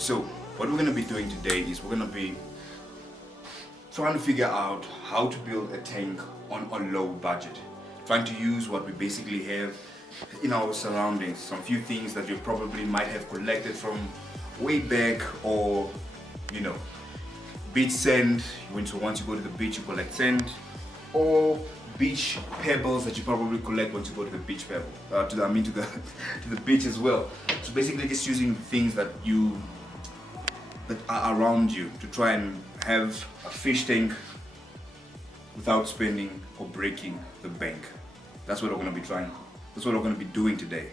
So what we're going to be doing today is we're going to be trying to figure out how to build a tank on a low budget, trying to use what we basically have in our surroundings, some few things that you probably might have collected from way back, or you know, beach sand. Once you go to the beach, you collect sand, or beach pebbles that you probably collect once you go to the beach to the beach as well. So basically just using things that are around you to try and have a fish tank without spending or breaking the bank. That's what we're going to be doing today.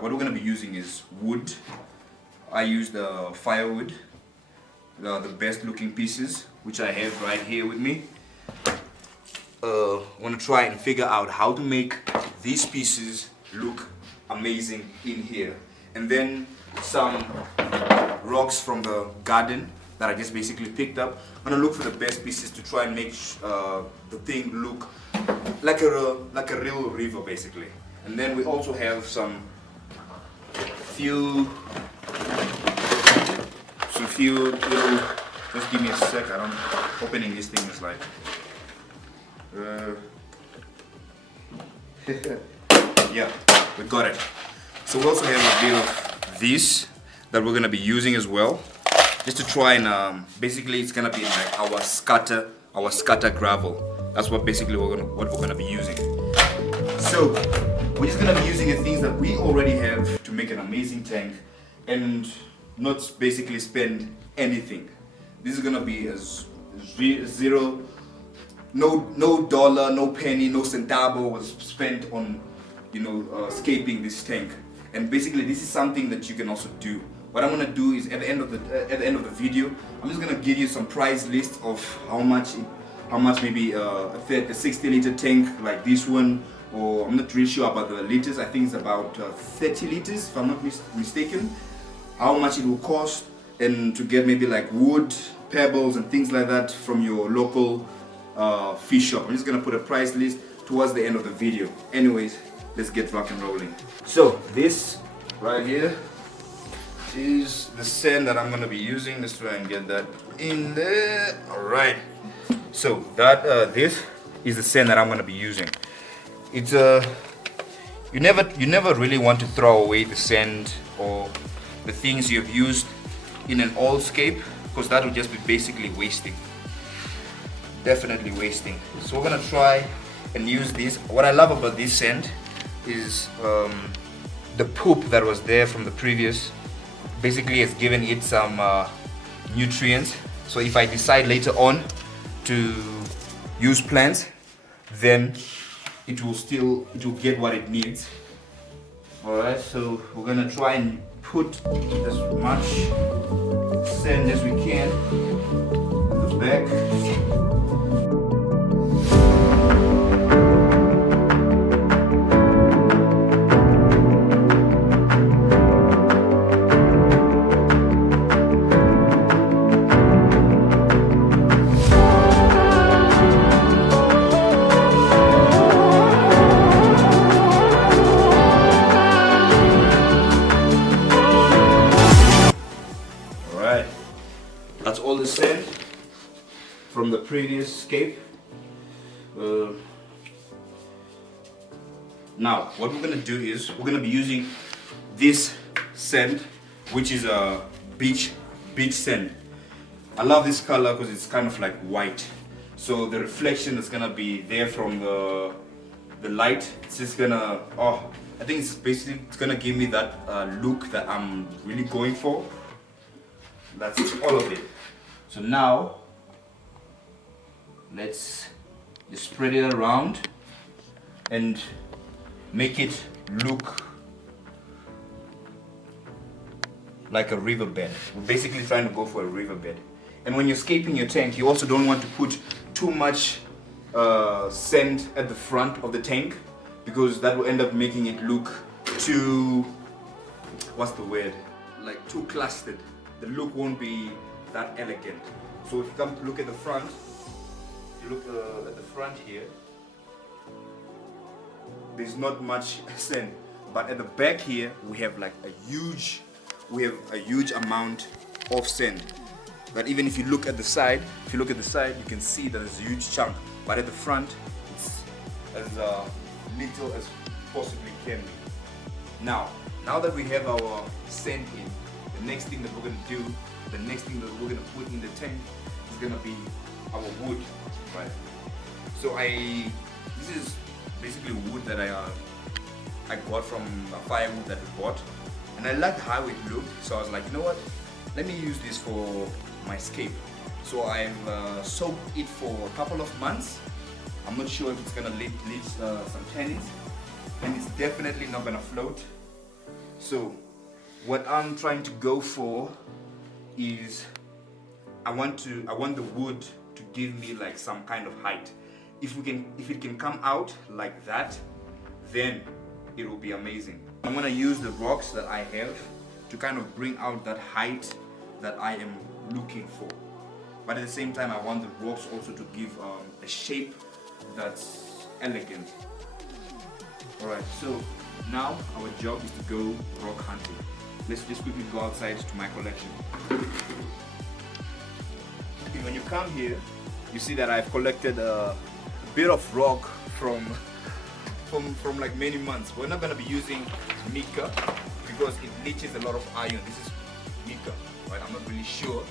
What we're going to be using is wood. I used firewood, the best looking pieces, which I have right here with me. I want to try and figure out how to make these pieces look amazing in here. And then some rocks from the garden that I just basically picked up. I'm going to look for the best pieces to try and make the thing look like a real river basically. And then we also have some few little, just give me a sec, opening this thing is like, yeah, we got it. So we also have a bit of this that we're gonna be using as well, just to try and, basically it's gonna be like our scatter gravel. That's what basically what we're gonna be using. So we're just gonna be using the things that we already have to make an amazing tank and not basically spend anything. This is gonna be zero, no dollar, no penny, no centavo was spent on, scaping this tank. And basically this is something that you can also do. What I'm gonna do is at the end of the video, I'm just gonna give you some price list of how much maybe a 60 liter tank like this one, or I'm not really sure about the liters. I think it's about 30 liters if I'm not mistaken. How much it will cost, and to get maybe like wood, pebbles and things like that from your local fish shop. I'm just gonna put a price list towards the end of the video. Anyways, let's get rock and rolling. So this right here is the sand that I'm gonna be using. Let's try and get that in there. All right. So that this is the sand that I'm gonna be using. It's you never really want to throw away the sand or the things you've used in an old scape, because that would just be basically wasting. Definitely wasting. So we're gonna try and use this. What I love about this sand is the poop that was there from the previous basically has given it some nutrients. So if I decide later on to use plants, then it will get what it needs. Alright, so we're gonna try and put as much sand as we can at the back. That's all the sand from the previous scape. Now what we're gonna do is we're gonna be using this sand, which is a beach sand. I love this color because it's kind of like white, so the reflection is gonna be there from the light. It's just gonna, I think it's gonna give me that look that I'm really going for. That's all of it. So now let's just spread it around and make it look like a riverbed. We're basically trying to go for a riverbed. And when you're scaping your tank, you also don't want to put too much sand at the front of the tank, because that will end up making it look too, what's the word, like too clustered. The look won't be that elegant. So if you come to look at the front, you look at the front here, there's not much sand, but at the back here we have like a huge amount of sand. But even if you look at the side, you can see that there's a huge chunk. But at the front, it's as little as possibly can be. Now that we have our sand in, the next thing that we're gonna put in the tank is gonna be our wood, right? So this is basically wood that I got from a firewood that we bought, and I liked how it looked. So I was like, you know what? Let me use this for my scape. So I've soaked it for a couple of months. I'm not sure if it's gonna leave some tannins, and it's definitely not gonna float. So what I'm trying to go for is I want the wood to give me like some kind of height. If it can come out like that, then it will be amazing. I'm gonna use the rocks that I have to kind of bring out that height that I am looking for. But at the same time, I want the rocks also to give a shape that's elegant. Alright, so now our job is to go rock hunting. Let's just quickly go outside to my collection. Okay, when you come here, you see that I've collected a bit of rock from like many months. We're not gonna be using mica because it leaches a lot of iron. This is mica, right? I'm not really sure.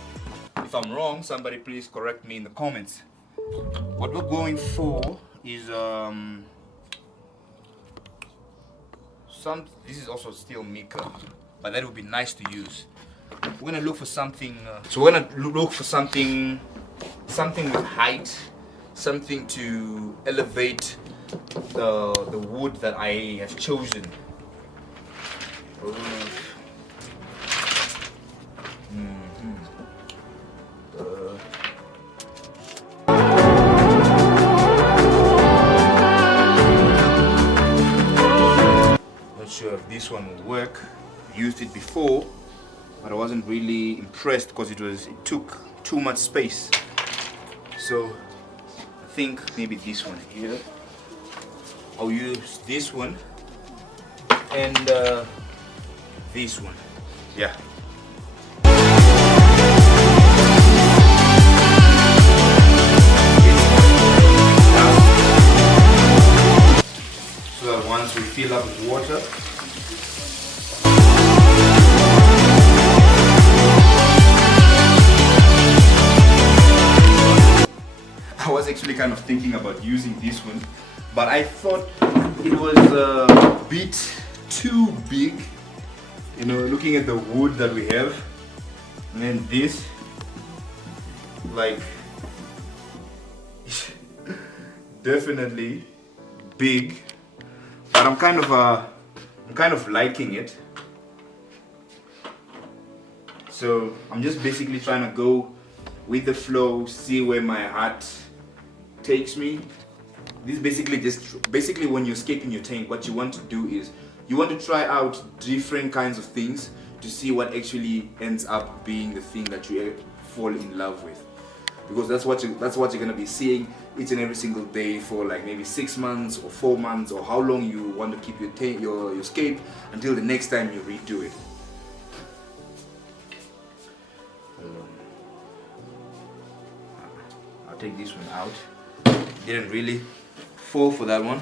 If I'm wrong, somebody please correct me in the comments. What we're going for is this is also still mica, but that would be nice to use. We're gonna look for something. So we're gonna look for something with height, something to elevate the wood that I have chosen. Not sure if this one will work. I used it before, but I wasn't really impressed because it took too much space. So I think maybe this one here. I'll use this one and this one. Yeah. So that once we fill up with water, I was actually kind of thinking about using this one, but I thought it was a bit too big, you know, looking at the wood that we have. And then this, like, definitely big, but I'm kind of liking it. So I'm just basically trying to go with the flow, see where my heart takes me. This is basically when you're scaping your tank, what you want to do is you want to try out different kinds of things to see what actually ends up being the thing that you fall in love with, because that's what you're gonna be seeing each and every single day for like maybe 6 months or 4 months, or how long you want to keep your scape until the next time you redo it. I'll take this one out. Didn't really fall for that one.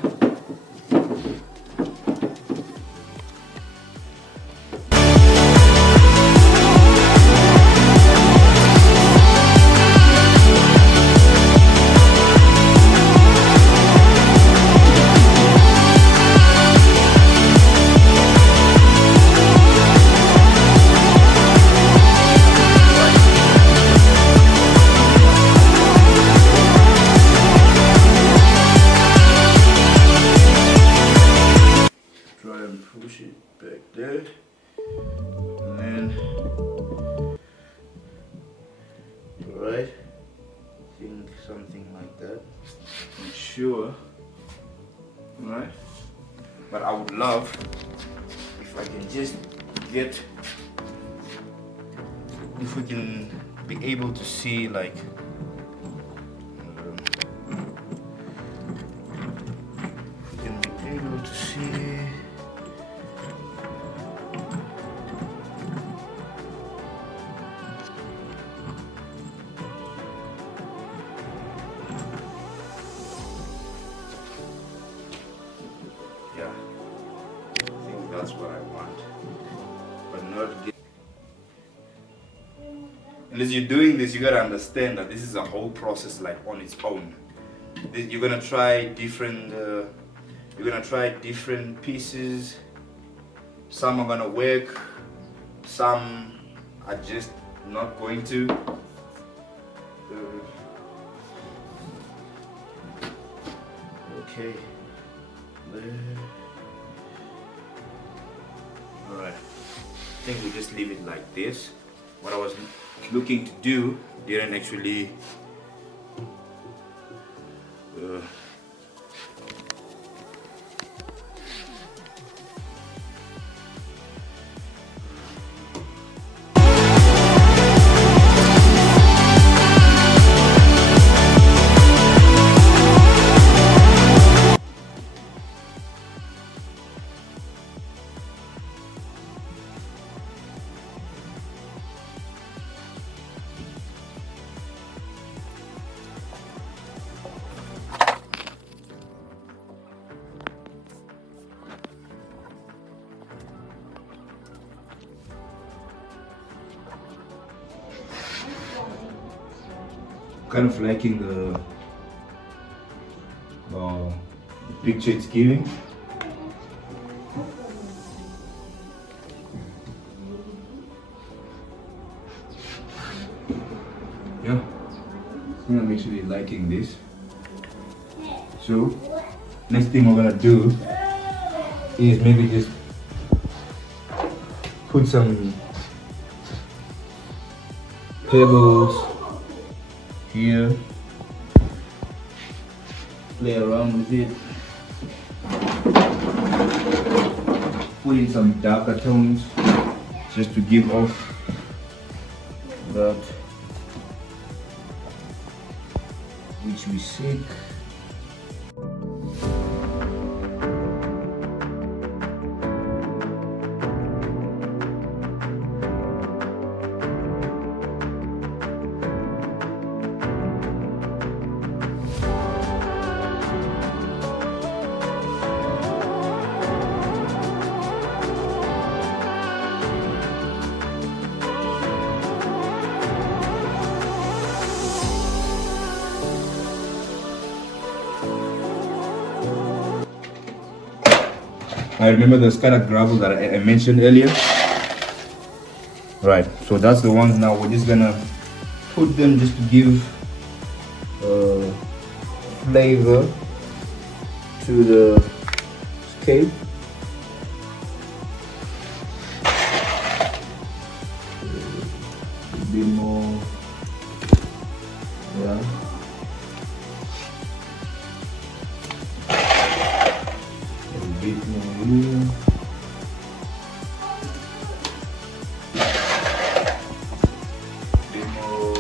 something like that. Not sure. Alright. But I would love if I can just get, if we can be able to see like if we can be able to see that's what I want, but not get. And as you're doing this, you gotta understand that this is a whole process, like on its own. You're gonna try different. You're gonna try different pieces. Some are gonna work. Some are just not going to. Okay. Alright, I think we just leave it like this. What I was looking to do didn't actually kind of liking the picture it's giving. Yeah, I'm actually liking this. So next thing we're gonna do is maybe just put some pebbles here, play around with it, put in some darker tones just to give off that which we seek. I remember those kind of gravel that I mentioned earlier. Right, so that's the ones now. We're just gonna put them just to give flavor to the scape. A bit more, yeah. Bit more here. Bit more.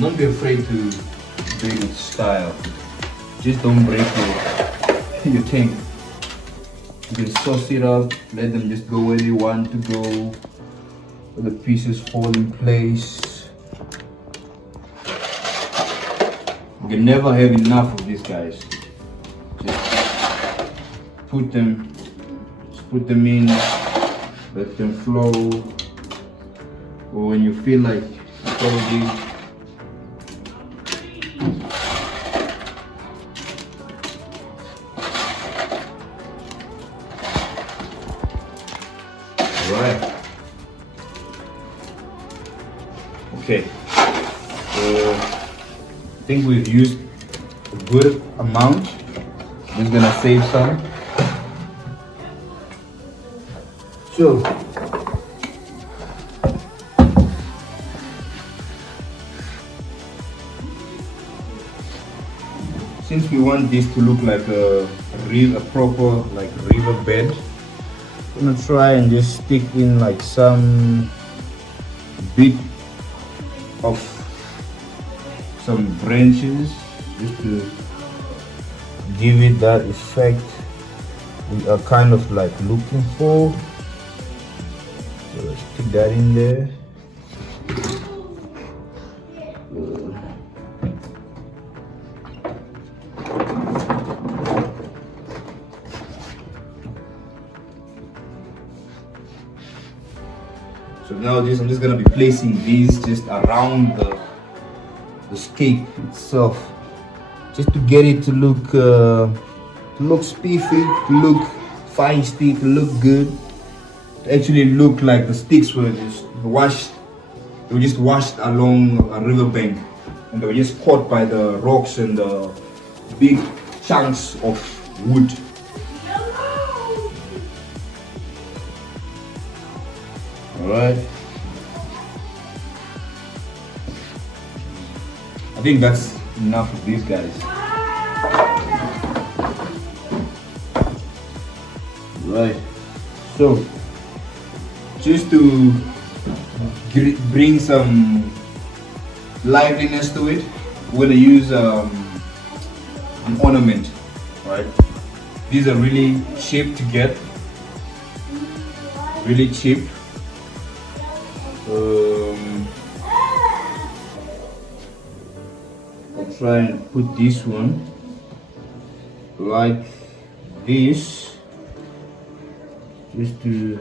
Don't be afraid to break its style. Just don't break your thing. You can sauce it up, let them just go where they want to go. Let the pieces fall in place. You can never have enough of these guys. Put them in, let them flow, or when you feel like probably right. Okay, I think we've used a good amount. I'm just gonna save some. So since we want this to look like a proper like river bed, I'm gonna try and just stick in like some bit of some branches just to give it that effect we are kind of like looking for. So let's stick that in there. So now I'm just gonna be placing these just around the scape itself, just to get it to look spiffy, to look feisty, to look good, to actually look like the sticks were just washed. They were just washed along a riverbank, and they were just caught by the rocks and the big chunks of wood. Alright. I think that's enough of these guys. Right. So, just to bring some liveliness to it, we're gonna use an ornament. Right. These are really cheap to get. Really cheap. I'll try and put this one like this, just to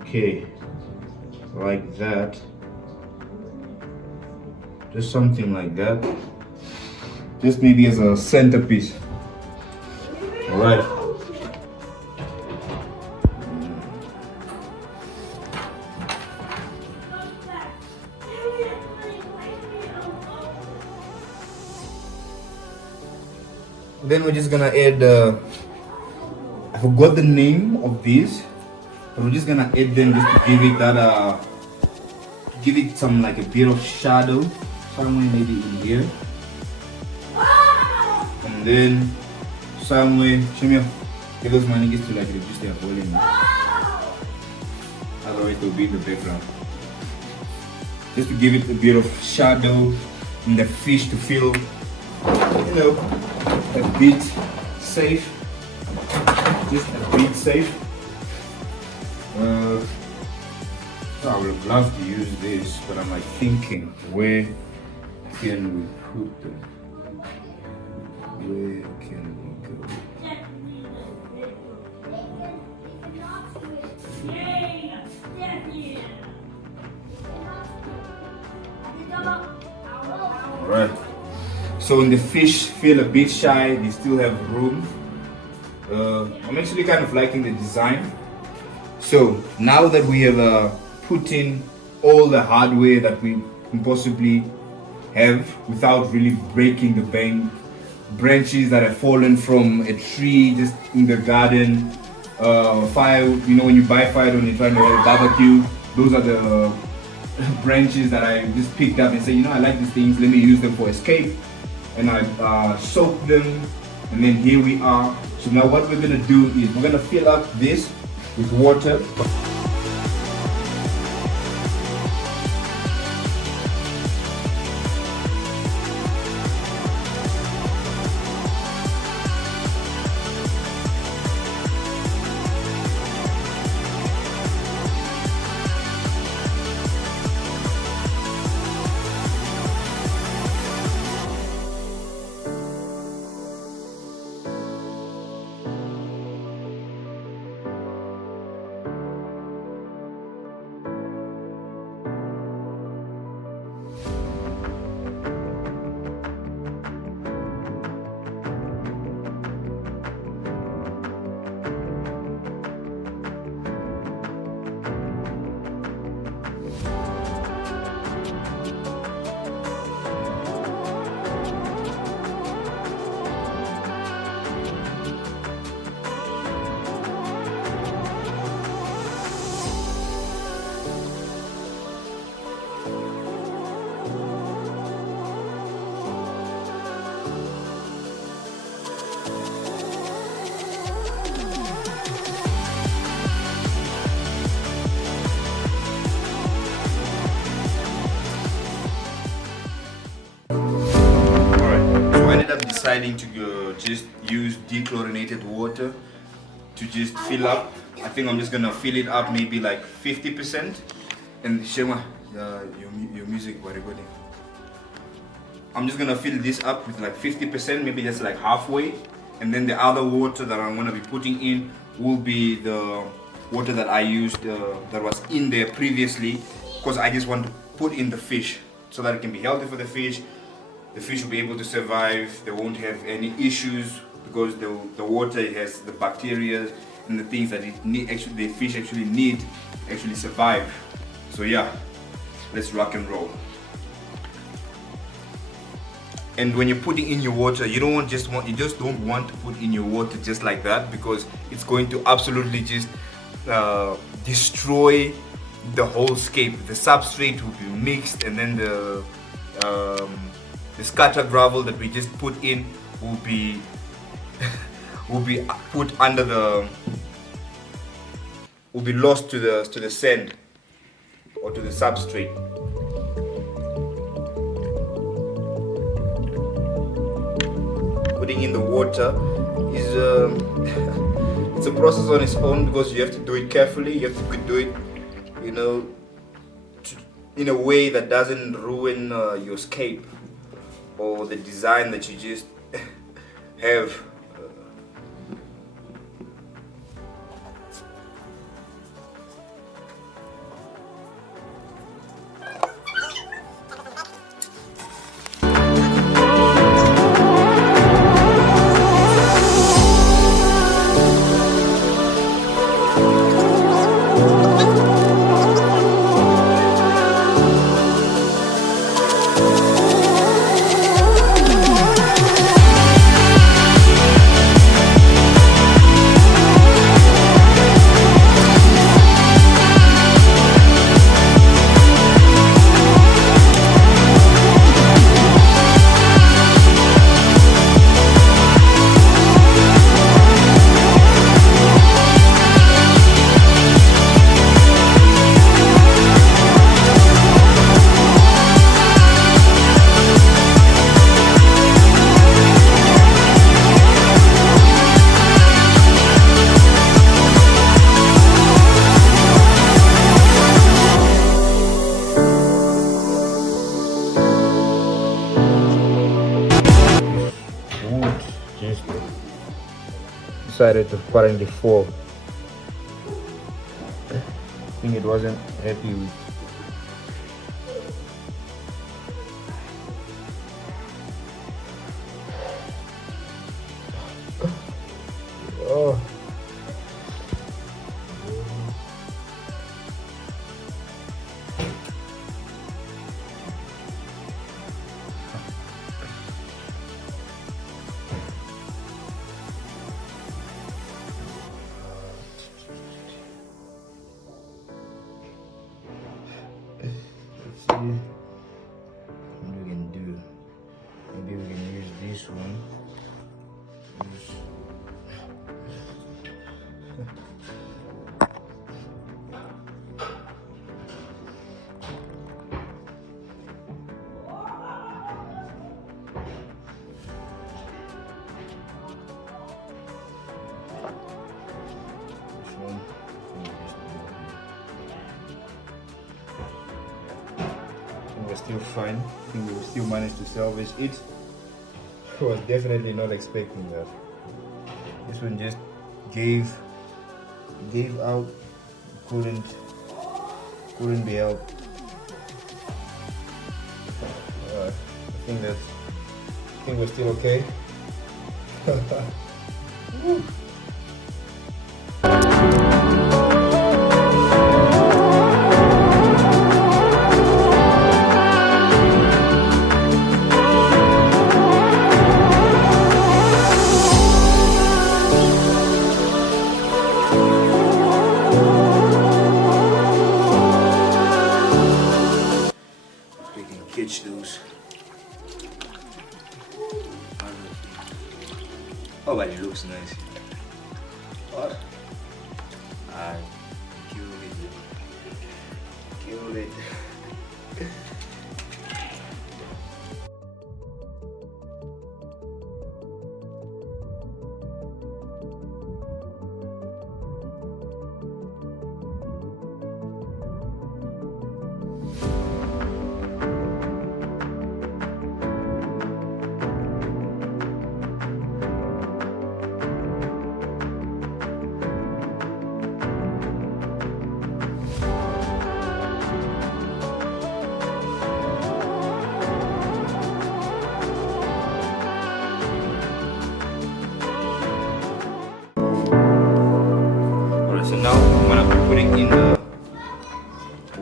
okay, like that, just something like that, just maybe as a centerpiece. All right. Then we're just gonna add, I forgot the name of these, but we're just gonna add them just to give it that, give it some like a bit of shadow, somewhere maybe in here. And then somewhere, Shimio, get those mannequins to like reduce their volume. Otherwise they'll be in the background. Just to give it a bit of shadow in the fish to feel, you know, a bit safe. Just a bit safe. I would have loved to use this, but I'm like thinking, where can we put them? Where can we go? Alright. So when the fish feel a bit shy, they still have room. I'm actually kind of liking the design. So now that we have put in all the hardware that we can possibly have without really breaking the branches that have fallen from a tree just in the garden, fire, you know, when you buy fire when you're trying to have a barbecue, those are the branches that I just picked up and say, you know, I like these things, let me use them for escape. And I soak them, and then here we are. So now what we're gonna do is we're gonna fill up this with water. deciding to just use dechlorinated water to just fill up. I think I'm just gonna fill it up maybe like 50%. And Shema, your music very good. I'm just gonna fill this up with like 50%, maybe just like halfway. And then the other water that I'm gonna be putting in will be the water that I used that was in there previously, because I just want to put in the fish so that it can be healthy for the fish. The fish will be able to survive. They won't have any issues because the water has the bacteria and the things that the fish actually need to actually survive. So yeah, let's rock and roll. And when you're putting in your water, you just don't want to put in your water just like that, because it's going to absolutely just destroy the whole scape. The substrate will be mixed, and then the scatter gravel that we just put in will be put under will be lost to the sand or to the substrate. Putting in the water is it's a process on its own, because you have to do it carefully. You have to do it, in a way that doesn't ruin your scape or the design that you just have. Decided to apparently fall. I think it wasn't happy with. Oh. What we can do, maybe we can use this one. We're still fine. I think we will still manage to salvage it. I was definitely not expecting that. This one just gave out. Couldn't be helped. I think we're still okay. Woo. Catch those. Oh, but it looks nice.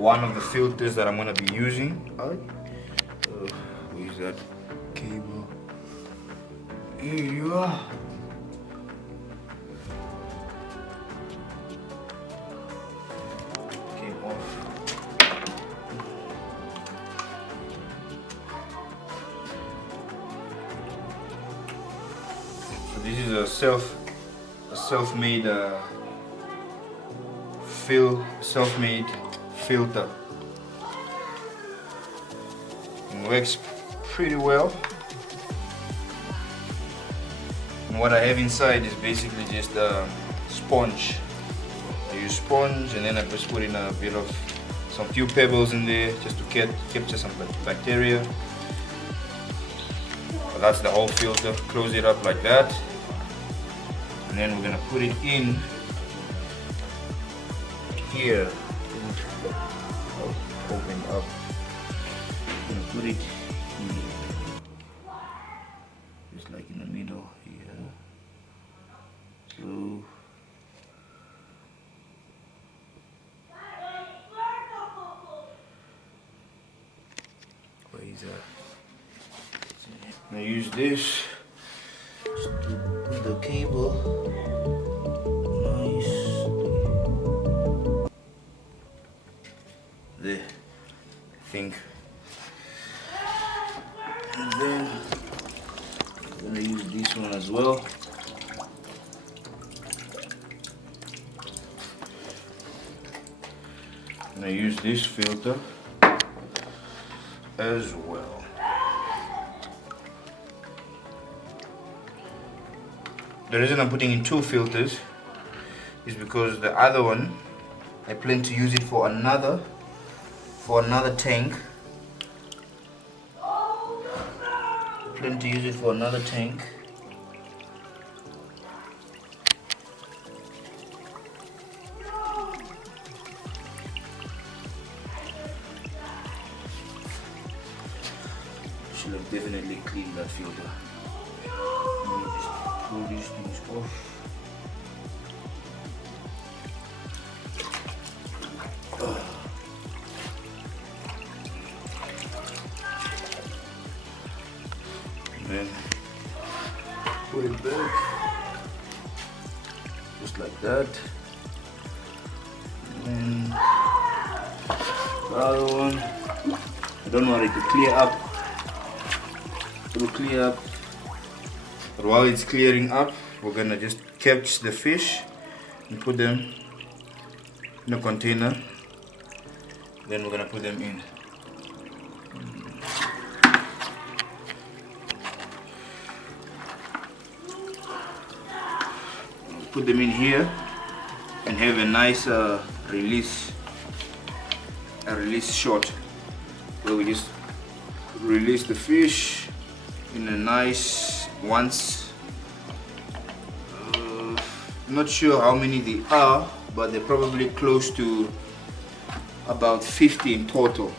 one of the filters that I'm going to be using. Where's that cable? Here you are. Okay, off. So this is a self-made filter. It works pretty well. And what I have inside is basically just a sponge. I use sponge and then I just put in a bit of some few pebbles in there just to capture some bacteria. But that's the whole filter. Close it up like that. And then we're gonna put it in here. Open up. I'm gonna put it here. Just like in the middle here. So where is that? I'm gonna use this just to put the cable nice there, I think. And then I'm gonna use this one as well. I'm gonna use this filter as well. The reason I'm putting in two filters is because the other one I plan to use it for another tank. Plan to use it for another tank. Should have definitely cleaned that filter. Let me just pull these things off. And then put it back, just like that. And then the other one, I don't want it to clear up. It will clear up. But while it's clearing up, we're gonna just catch the fish and put them in a container. Then we're gonna put them in. Put them in here and have a nice release shot where we just release the fish in a nice once. Not sure how many they are, but they're probably close to about 50 in total.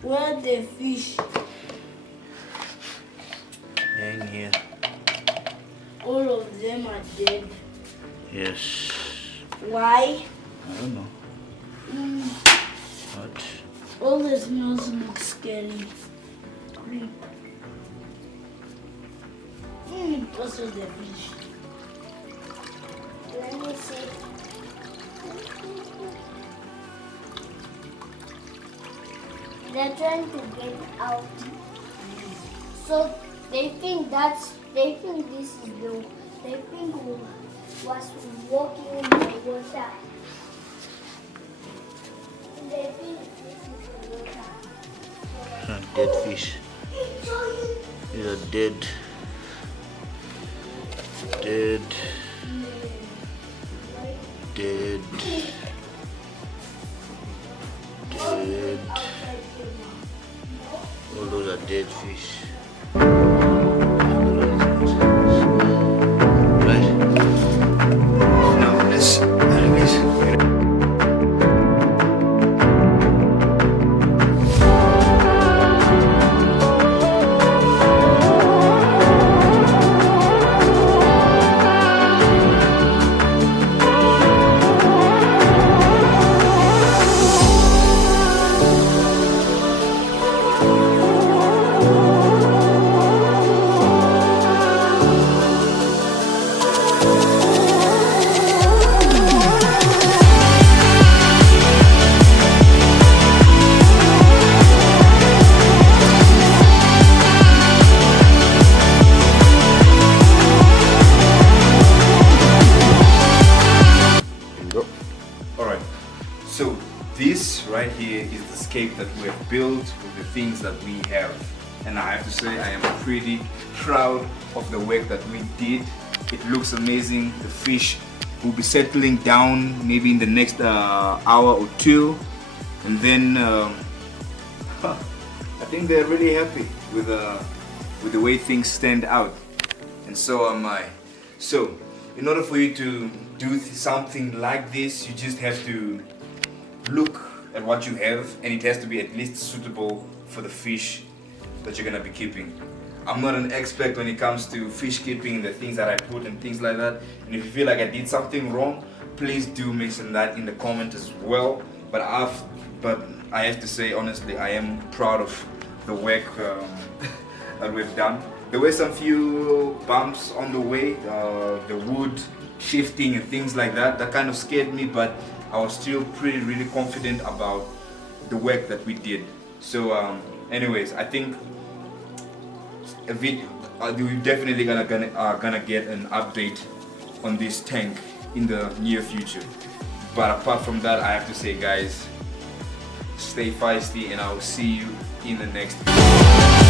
Where the fish? Hang here. All of them are dead. Yes. Why? I don't know. But All the smells look scary. Creep. Also the fish. Let me see. They're trying to get out. So they think this is they think was walking in the water. They think this is the water. dead fish. These are dead. Dead. Dead. Dead. All those are dead fish. Right? Now let's this right here is the scape that we have built with the things that we have, and I have to say I am pretty proud of the work that we did. It looks amazing. The fish will be settling down maybe in the next hour or two, and then I think they're really happy with the way things stand out, and so am I. So in order for you to do something like this, you just have to look at what you have, and it has to be at least suitable for the fish that you're gonna be keeping. I'm not an expert when it comes to fish keeping, the things that I put and things like that, and if you feel like I did something wrong, please do mention that in the comment as well. But I have to say honestly, I am proud of the work that we've done. There were some few bumps on the way, the wood shifting and things like that. That kind of scared me, but I was still really confident about the work that we did. So anyways, I think we're definitely gonna get an update on this tank in the near future. But apart from that, I have to say guys, stay feisty, and I'll see you in the next video.